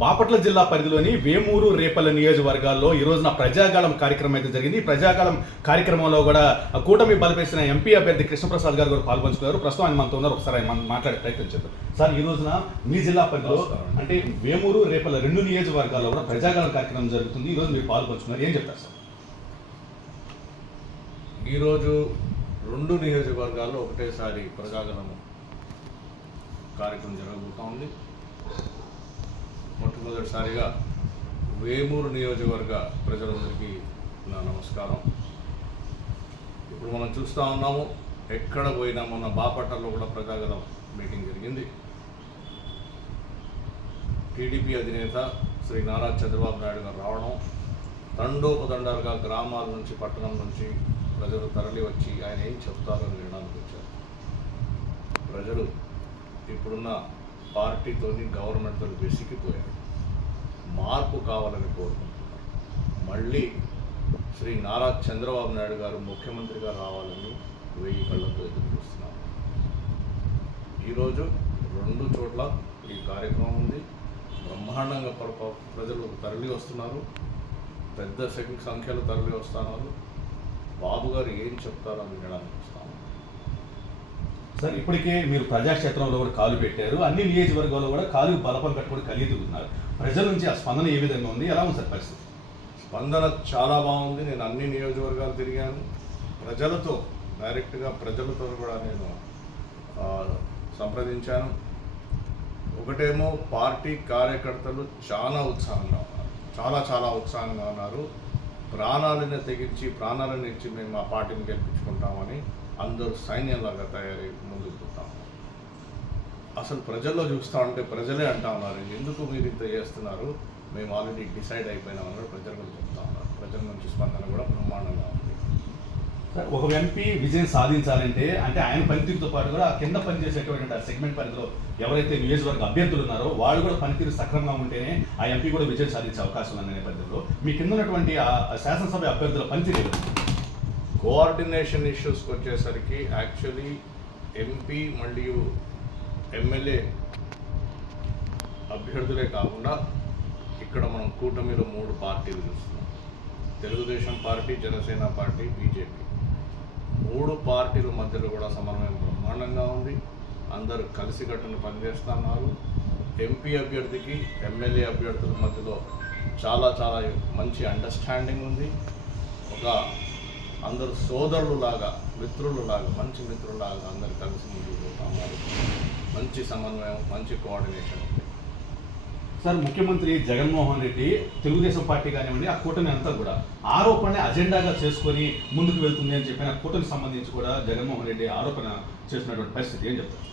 బాపట్ల జిల్లా పరిధిలోని వేమూరు రేపల్ల నియోజకవర్గాల్లో ఈ రోజున ప్రజాగాళం కార్యక్రమం అయితే జరిగింది. ఈ ప్రజాగాళం కార్యక్రమంలో కూడా కూటమి బలపేసిన ఎంపీ అభ్యర్థి కృష్ణప్రసాద్ గారు కూడా పాల్పంచుకున్నారు. ప్రస్తుతం ఆయన మనతో ఉన్నారు. ఒకసారి ఆయన మాట్లాడే ప్రయత్నం చేద్దాం. సార్ ఈ రోజున మీ జిల్లా పరిధిలో. అంటే వేమూరు రేపల్ల రెండు నియోజకవర్గాల్లో కూడా ప్రజాగాళం కార్యక్రమం జరుగుతుంది. ఈ రోజు మీరు పాల్పంచుకున్నారు. ఏం చెప్తారు సార్? ఈరోజు రెండు నియోజకవర్గాల్లో ఒకటేసారి ప్రజాగణము కార్యక్రమం జరగబోతా ఉంది. మొట్టమొదటిసారిగా వేమూరు నియోజకవర్గ ప్రజలందరికీ నా నమస్కారం. ఇప్పుడు మనం చూస్తూ ఉన్నాము ఎక్కడ పోయినా మొన్న బాపట్లలో కూడా ప్రజాగణం మీటింగ్ జరిగింది. టీడీపీ అధినేత శ్రీ నారా చంద్రబాబు నాయుడు గారు రావడం తండోపదండాలుగా గ్రామాల నుంచి పట్టణం నుంచి ప్రజలు తరలి వచ్చి ఆయన ఏం చెప్తారో వినడానికి వచ్చారు. ప్రజలు ఇప్పుడున్న పార్టీతోని గవర్నమెంట్తో వెసికిపోయారు మార్పు కావాలని కోరుకుంటున్నారు మళ్ళీ శ్రీ నారా చంద్రబాబు నాయుడు గారు ముఖ్యమంత్రిగా రావాలని వెయ్యి కళ్ళతో ఎదురు చూస్తున్నారు. ఈరోజు రెండు చోట్ల ఈ కార్యక్రమం ఉంది. బ్రహ్మాండంగా ప్రజలు తరలి వస్తున్నారు. పెద్ద సంఖ్యలో తరలి వస్తున్నారు. బాబు గారు ఏం చెప్తారో అని వినడానికి వస్తాను. సార్ ఇప్పటికే మీరు ప్రజాక్షేత్రంలో కూడా కాలు పెట్టారు. అన్ని నియోజకవర్గాల్లో కూడా కాలు బలపం పెట్టుకుని కలిగితున్నారు ప్రజల నుంచి ఆ స్పందన ఏ విధంగా ఉంది? ఎలా ఉంది సార్ పరిస్థితి? స్పందన చాలా బాగుంది. నేను అన్ని నియోజకవర్గాలు తిరిగాను. ప్రజలతో డైరెక్ట్గా ప్రజలతో కూడా నేను సంప్రదించాను. ఒకటేమో పార్టీ కార్యకర్తలు చాలా ఉత్సాహంగా ఉన్నారు. చాలా చాలా ఉత్సాహంగా ఉన్నారు. ప్రాణాలను తెగించి ప్రాణాలను ఇచ్చి మేము మా పార్టీని గెలిపించుకుంటామని అందరూ సైన్యంలాగా తయారై ముందుకు పోతాము అసలు ప్రజల్లో చూస్తూ ఉంటే ప్రజలే అంటా ఉన్నారు ఎందుకు మీరు ఇంత చేస్తున్నారు? మేము ఆల్రెడీ డిసైడ్ అయిపోయినామని ప్రజలు కూడా చెప్తా ఉన్నారు. ప్రజల నుంచి స్పందన కూడా బ్రహ్మాండంగా ఉంది. ఒక ఎంపీ విజయం సాధించాలంటే అంటే ఆయన పనితీరుతో పాటు కూడా ఆ కింద పనిచేసేటువంటి ఆ సెగ్మెంట్ పరిధిలో ఎవరైతే నియోజకవర్గ అభ్యర్థులు ఉన్నారో వాళ్ళు కూడా పనితీరు సక్రమంగా ఉంటేనే ఆ ఎంపీ కూడా విజయం సాధించే అవకాశం ఉన్న నేపథ్యంలో మీ కింద ఉన్నటువంటి ఆ శాసనసభ అభ్యర్థుల పనితీరు కోఆర్డినేషన్ ఇష్యూస్కి వచ్చేసరికి యాక్చువల్లీ ఎంపీ మరియు ఎమ్మెల్యే అభ్యర్థులే కాకుండా ఇక్కడ మనం కూటమిలో మూడు పార్టీలు చూస్తున్నాం. Telugu Desam party Janasena party BJP. మూడు పార్టీల మధ్యలో కూడా సమన్వయం బ్రహ్మాండంగా ఉంది. అందరూ కలిసికట్టును పనిచేస్తున్నారు. ఎంపీ అభ్యర్థికి ఎమ్మెల్యే అభ్యర్థుల మధ్యలో చాలా చాలా మంచి అండర్స్టాండింగ్ ఉంది. ఒక అందరూ సోదరులు లాగా మిత్రులు లాగా మంచి మిత్రులాగా అందరు కలిసి ముందుకు పోతున్నారు మంచి సమన్వయం మంచి కోఆర్డినేషన్ ఉంది సార్ ముఖ్యమంత్రి జగన్మోహన్ రెడ్డి తెలుగుదేశం పార్టీ కానివ్వండి ఆ కూటమి అంతా కూడా ఆరోపణ అజెండాగా చేసుకొని ముందుకు వెళ్తుంది అని చెప్పిన కూటమికి సంబంధించి కూడా జగన్మోహన్ రెడ్డి ఆరోపణ చేస్తున్నటువంటి పరిస్థితి ఏం చెప్తారు?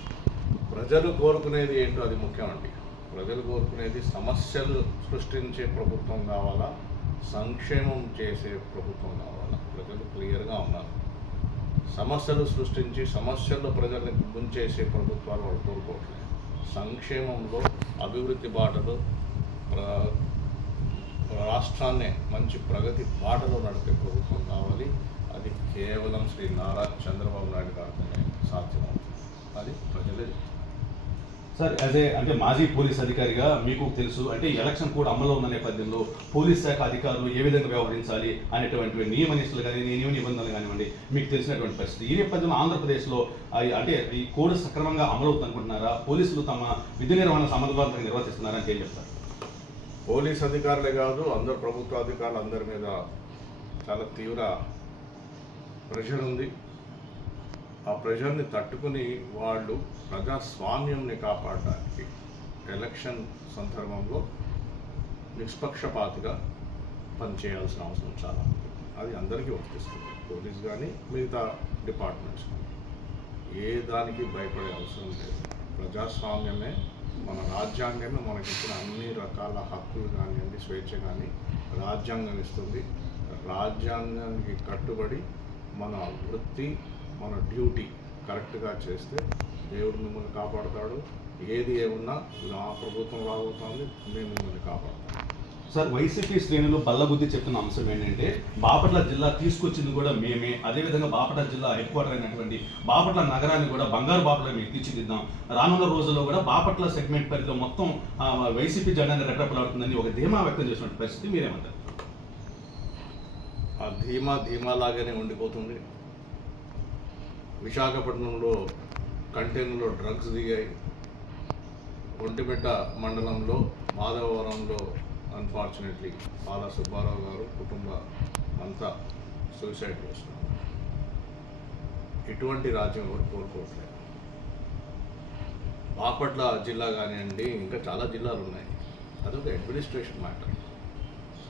ప్రజలు కోరుకునేది ఏంటో అది ముఖ్యం అండి. ప్రజలు కోరుకునేది సమస్యలు సృష్టించే ప్రభుత్వం కావాలా? సంక్షేమం చేసే ప్రభుత్వం కావాలి? ప్రజలు క్లియర్గా ఉన్నారు. సమస్యలు సృష్టించి సమస్యల్లో ప్రజల్ని ముంచేసే ప్రభుత్వాలు వాళ్ళు కోరుకోవట్లేదు. సంక్షేమంలో అభివృద్ధి బాటలో రాష్ట్రాన్నే రాష్ట్రాన్ని మంచి ప్రగతి బాటలో నడిపే ప్రభుత్వం కావాలి. అది కేవలం శ్రీ నారా చంద్రబాబు నాయుడు గారితోనే సాధ్యమవుతుంది. అది ప్రజలే సార్ అదే ఏ అంటే మాజీ పోలీస్ అధికారిగా మీకు తెలుసు అంటే ఎలక్షన్ కూడా అమల్లో ఉన్న నేపథ్యంలో పోలీస్ శాఖ అధికారులు ఏ విధంగా వ్యవహరించాలి అనేటువంటి నియమ నిష్ఠలు కానీ నియమ నిబంధనలు కానివ్వండి మీకు తెలిసినటువంటి పరిస్థితి. ఈ నేపథ్యంలో ఆంధ్రప్రదేశ్లో అంటే ఈ కోడ్ సక్రమంగా అమలవుతుంది అనుకుంటున్నారా పోలీసులు తమ విధి నిర్వహణ సమర్థవంతంగా నిర్వర్తిస్తున్నారా అంటే ఏం చెప్తారు? పోలీస్ అధికారులే కాదు అందరు ప్రభుత్వ అధికారులు అందరి మీద చాలా తీవ్ర ప్రెషర్ ఉంది. ఆ ప్రెషర్ని తట్టుకుని వాళ్ళు ప్రజాస్వామ్యంని కాపాడడానికి ఎలక్షన్ సందర్భంలో నిష్పక్షపాతిగా పనిచేయాల్సిన అవసరం చాలా ఉంది. అది అందరికీ వర్తిస్తుంది. పోలీస్ కానీ మిగతా డిపార్ట్మెంట్స్ కానీ ఏ దానికి భయపడే అవసరం లేదు. ప్రజాస్వామ్యమే మన రాజ్యాంగమే మనకి ఇచ్చిన అన్ని రకాల హక్కులు కానివ్వండి స్వేచ్ఛ కానీ రాజ్యాంగం ఇస్తుంది. రాజ్యాంగానికి కట్టుబడి మన వృత్తి మన డ్యూటీ కరెక్ట్గా చేస్తే దేవుడు మిమ్మల్ని కాపాడుతాడు. ఏది ఏమున్నా నా ప్రభుత్వం రాబోతోంది మేము మిమ్మల్ని కాపాడుతాం. సార్ వైసీపీ శ్రేణులు బల్లబుద్ధి చెప్తున్న అంశం ఏంటంటే బాపట్ల జిల్లా తీసుకొచ్చింది కూడా మేమే. అదేవిధంగా బాపట్ల జిల్లా హెడ్ క్వార్టర్ అయినటువంటి బాపట్ల నగరాన్ని కూడా బంగారు బాపట్ల మీకు తీర్చిదిద్దాం. రానున్న రోజుల్లో కూడా బాపట్ల సెగ్మెంట్ పరిధిలో మొత్తం వైసీపీ జెండాని రెట్టపలాడుతుందని ఒక ధీమా వ్యక్తం చేసినటువంటి పరిస్థితి మీరేమంటారు? ఆ ధీమా ధీమాలాగానే ఉండిపోతుంది. విశాఖపట్నంలో కంటైనర్లో డ్రగ్స్ దిగాయి. ఒంటిమిట్ట మండలంలో మాధవవరంలో అన్ఫార్చునేట్లీ బాల సుబ్బారావు గారు కుటుంబ అంతా సూసైడ్ చేస్తున్నారు. ఇటువంటి రాజ్యం ఎవరు కోరుకోవట్లేదు బాపట్ల జిల్లా కానివ్వండి ఇంకా చాలా జిల్లాలు ఉన్నాయి. అదొక అడ్మినిస్ట్రేషన్ మ్యాటర్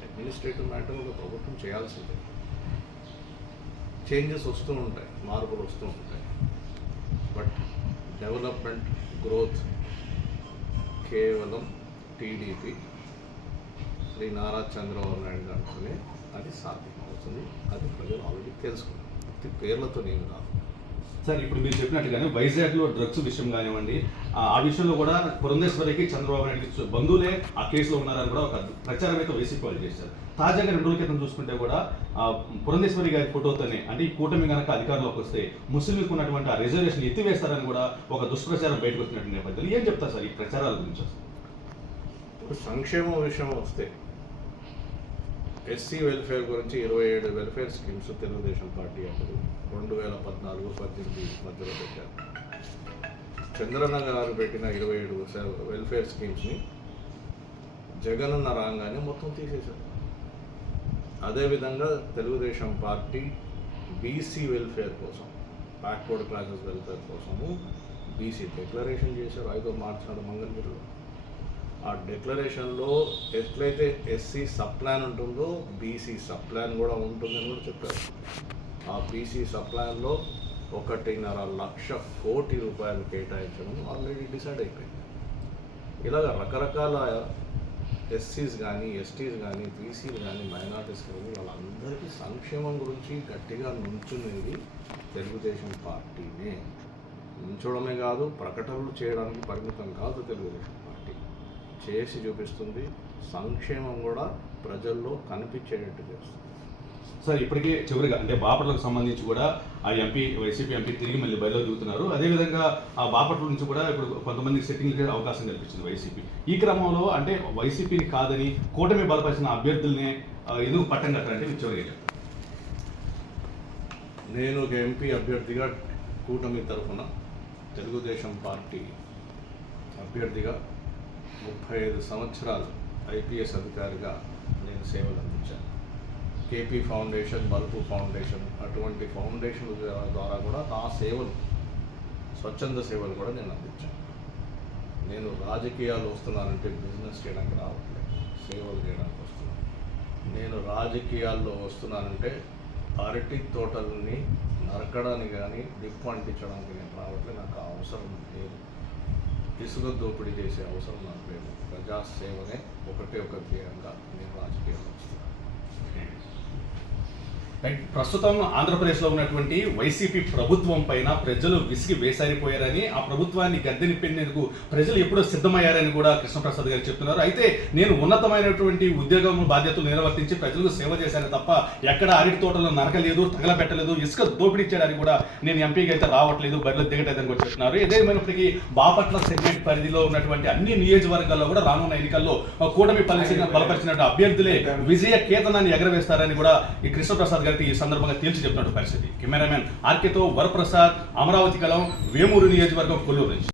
అడ్మినిస్ట్రేటివ్ మ్యాటర్ ఒక ప్రభుత్వం చేయాల్సిందే. చేంజెస్ వస్తూ ఉంటాయి మార్పులు వస్తూ ఉంటాయి. బట్ డెవలప్మెంట్ గ్రోత్ కేవలం టీడీపీ శ్రీ నారా చంద్రబాబు నాయుడు గారితోనే అది సాధ్యమవుతుంది అది ప్రజలు ఆల్రెడీ తెలుసుకున్నారు. పేర్లతో నేను రాదు సార్ ఇప్పుడు మీరు చెప్పినట్టుగానే వైజాగ్లో డ్రగ్స్ విషయం కానివ్వండి ఆ విషయంలో కూడా పురంధేశ్వరికి చంద్రబాబు నాయుడు బంధువులే ఆ కేసులో ఉన్నారని కూడా ఒక ప్రచారం అయితే వేసి కాల్ చేశారు తాజాగా రెండు రోజుల క్రితం చూసుకుంటే కూడా ఆ, పురంధేశ్వరి గారి ఫోటోతోనే అంటే ఈ కూటమి కనుక అధికారంలోకి వస్తే ముస్లింలకు ఉన్నటువంటి ఆ రిజర్వేషన్ ఎత్తివేస్తారని కూడా ఒక దుష్ప్రచారం బయటకు వచ్చినటువంటి నేపథ్యంలో ఏం చెప్తారు సార్ ఈ ప్రచారాల గురించి అసలు? సంక్షేమ విషయం వస్తే ఎస్సీ వెల్ఫేర్ గురించి ఇరవై ఏడు వెల్ఫేర్ స్కీమ్స్ తెలుగుదేశం పార్టీ అప్పుడు రెండు వేల పద్నాలుగు పద్దెనిమిది మధ్యలో పెట్టారు. చంద్రన్న గారు పెట్టిన ఇరవై ఏడు వెల్ఫేర్ స్కీమ్స్ని జగనన్న రాగానే మొత్తం తీసేశారు. అదేవిధంగా తెలుగుదేశం పార్టీ బీసీ వెల్ఫేర్ కోసం బ్యాక్వర్డ్ క్లాసెస్ వెల్ఫేర్ కోసము బీసీ డిక్లరేషన్ చేశారు. ఐదో మార్చి నాడు మంగళగిరిలో. ఆ డిక్లరేషన్లో ఎట్లయితే ఎస్సీ సప్లాన్ ఉంటుందో బీసీ సప్లాన్ కూడా ఉంటుందని కూడా చెప్పారు. ఆ బీసీ సప్లాన్లో ఒకటిన్నర లక్ష కోటి రూపాయలు కేటాయించడం ఆల్రెడీ డిసైడ్ అయిపోయింది. ఇలాగ రకరకాల ఎస్సీస్ కానీ ఎస్టీస్ కానీ బీసీలు కానీ మైనార్టీస్ కానీ వాళ్ళందరికీ సంక్షేమం గురించి గట్టిగా నుంచునేది తెలుగుదేశం పార్టీనే. ఉంచడమే కాదు ప్రకటనలు చేయడానికి పరిమితం కాదు తెలుగుదేశం. చేసి చూపిస్తుంది సంక్షేమం కూడా ప్రజల్లో కనిపించేటట్టు చేస్తుంది. సార్ ఇప్పటికే చివరిగా అంటే బాపట్లకు సంబంధించి కూడా ఆ ఎంపీ వైసీపీ ఎంపీ తిరిగి మళ్ళీ బయలు దిగుతున్నారు. అదేవిధంగా ఆ బాపట్ల నుంచి కూడా ఇప్పుడు కొంతమంది సెట్టింగ్కి అవకాశం కల్పించింది వైసీపీ. ఈ క్రమంలో అంటే వైసీపీని కాదని కూటమి బలపరిచిన అభ్యర్థుల్ని ఎందుకు పట్టం కట్టారంటే చివరిగా. నేను ఒక ఎంపీ అభ్యర్థిగా కూటమి తరఫున తెలుగుదేశం పార్టీ అభ్యర్థిగా ముప్పై ఐదు సంవత్సరాలు ఐపీఎస్ అధికారిగా నేను సేవలు అందించాను. కేపీ ఫౌండేషన్ బల్పు ఫౌండేషన్ అటువంటి ఫౌండేషన్ ద్వారా కూడా నా సేవలు స్వచ్ఛంద సేవలు కూడా నేను అందించాను. నేను రాజకీయాలు వస్తున్నానంటే బిజినెస్ చేయడానికి రావట్లేదు సేవలు చేయడానికి వస్తున్నాను. నేను రాజకీయాల్లో వస్తున్నానంటే అరటి తోటల్ని నరకడానికి కానీ డిప్పు అంటించడానికి నేను రావట్లేదు నాకు అవసరం లేదు. ఇసుక దోపిడీ చేసే అవసరం నాకు లేదు. ప్రజాసేవనే ఒకటే ఒక ధ్యేయంగా నేను రాజకీయాల్లో వస్తున్నాను. రైట్. ప్రస్తుతం ఆంధ్రప్రదేశ్లో ఉన్నటువంటి వైసీపీ ప్రభుత్వం పైన ప్రజలు విసిగి వేసారిపోయారని ఆ ప్రభుత్వాన్ని గద్దెనిప్పేందుకు ప్రజలు ఎప్పుడో సిద్ధమయ్యారని కూడా కృష్ణప్రసాద్ గారు చెప్తున్నారు. అయితే నేను ఉన్నతమైనటువంటి ఉద్యోగం బాధ్యతలు నిర్వర్తించి ప్రజలకు సేవ చేశాను తప్ప ఎక్కడ అరటి తోటలో నరకలేదు తగలబెట్టలేదు ఇసుక దోపిడీ చేయడానికి కూడా నేను ఎంపీగా అయితే రావట్లేదు బరిలో దిగటదని కూడా చెప్తున్నారు. ఏదేమైనప్పటికీ బాపట్ల సెగ్మెంట్ పరిధిలో ఉన్నటువంటి అన్ని నియోజకవర్గాల్లో కూడా రానున్న ఎన్నికల్లో కూటమి పరిచిన బలపరిచినట్టు అభ్యర్థులే విజయ కేతనాన్ని ఎగరవేస్తారని కూడా ఈ కృష్ణప్రసాద్ గారికి ఈ సందర్భంగా తేల్చి చెప్తున్నట్టు పరిస్థితి. కెమెరామెన్ ఆర్కేతో వరప్రసాద్ అమరావతి కలం వేమూరు నియోజకవర్గం కొల్లూరు నుంచి.